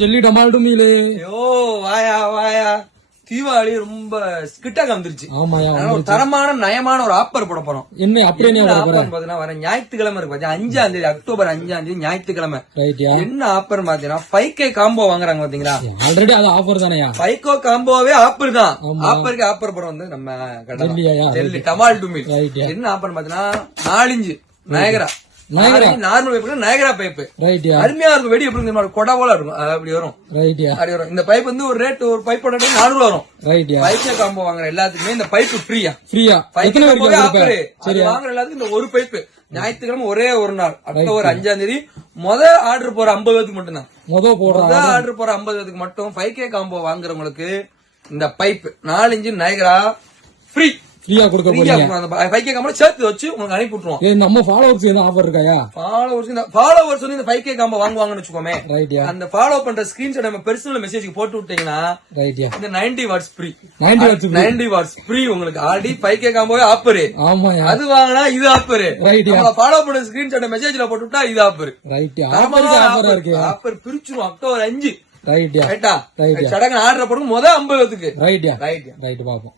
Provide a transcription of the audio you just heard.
Jelly டமால்டு meal. ஐயோ வாயா வாயா, தீபாவளி ரொம்ப கிட்டாக வந்துருச்சு. ஆமாயா, அதனால ஒரு தரமான நயமான ஒரு ஆப்பர் போட போறோம். என்ன அப்படியே ஆப்பர் பாத்தீங்கன்னா வர ஞாயிற்றுக்கிழமை இருக்கு பாத்தீங்கன்னா 5ஆம் தேதி, அக்டோபர் 5ஆம் தேதி ஞாயிற்றுக்கிழமை. என்ன ஆப்பர் பாத்தீங்கன்னா 5K காம்போ வாங்குறாங்க பாத்தீங்களா. ஆல்ரெடி அது ஆஃபர் தானயா. 5K காம்போவே ஆப்பர் தான். ஆப்பருக்கு ஆப்பர் போற வந்து நம்ம டெல்லி டமால் டுமில். என்ன ஆப்பர் பாத்தீங்கன்னா 4 inch Niagara normal pipe, Niagara pipe அருமையா இருக்கும். வெடி எப்படி கொடை போல இருக்கும், அப்படி வரும். அப்படி வரும். இந்த பைப் வந்து ஒரு ரேட், ஒரு பைப்போட ரேட் 400 வரும். 5K காம்போ வாங்குற எல்லாத்துக்குமே இந்த பைப் ஃப்ரீயா. 5K காம்போவே ஆஃபர். அது வாங்குற எல்லாத்துக்கும் இந்த ஒரு பைப் ஞாயிற்றுக்கிழமை ஒரே ஒரு நாள், அக்டோபர் 5ஆம் தேதி. ஆர்டர் போற 50 பேருக்கு மட்டும் தான். ஆர்டர் போற 50 பேருக்கு மட்டும் 5K காம்போ வாங்குறவங்களுக்கு இந்த பைப் 4 இன்ச் நயகரா ஃப்ரீயா கொடுக்க போறீங்க. 5K காம்போ சேர்த்து வச்சு உங்களுக்கு அனுப்பி விட்டுருவோம். நம்ம ஃபாலோவர்ஸ் ஏதோ ஆஃபர் இருக்காயா? ஃபாலோவர்ஸ் வந்து இந்த 5K காம்போ வாங்குவாங்கன்னு வச்சுக்கோமே. அந்த ஃபாலோ பண்ற ஸ்கிரீன்ஷாட் நம்ம பர்சனல் மெசேஜ்க்கு போட்டு விட்டீங்கன்னா இந்த 90 வாட்ஸ் ஃப்ரீ. 90 வாட்ஸ் ஃப்ரீ உங்களுக்கு. ஆல்ரெடி 5K காம்போவே ஆஃபர். அது வாங்கினா இது ஆஃபர். நம்ம ஃபாலோ பண்ற ஸ்கிரீன்ஷாட் மெசேஜ்ல போட்டு விட்டா இது ஆஃபர். Offer பிரிச்சிரும் October 5. ரைட்டா சடங்கு ஆர்டர் போடுங்க 50 பேருக்கு. ரைட் பாப்போம்.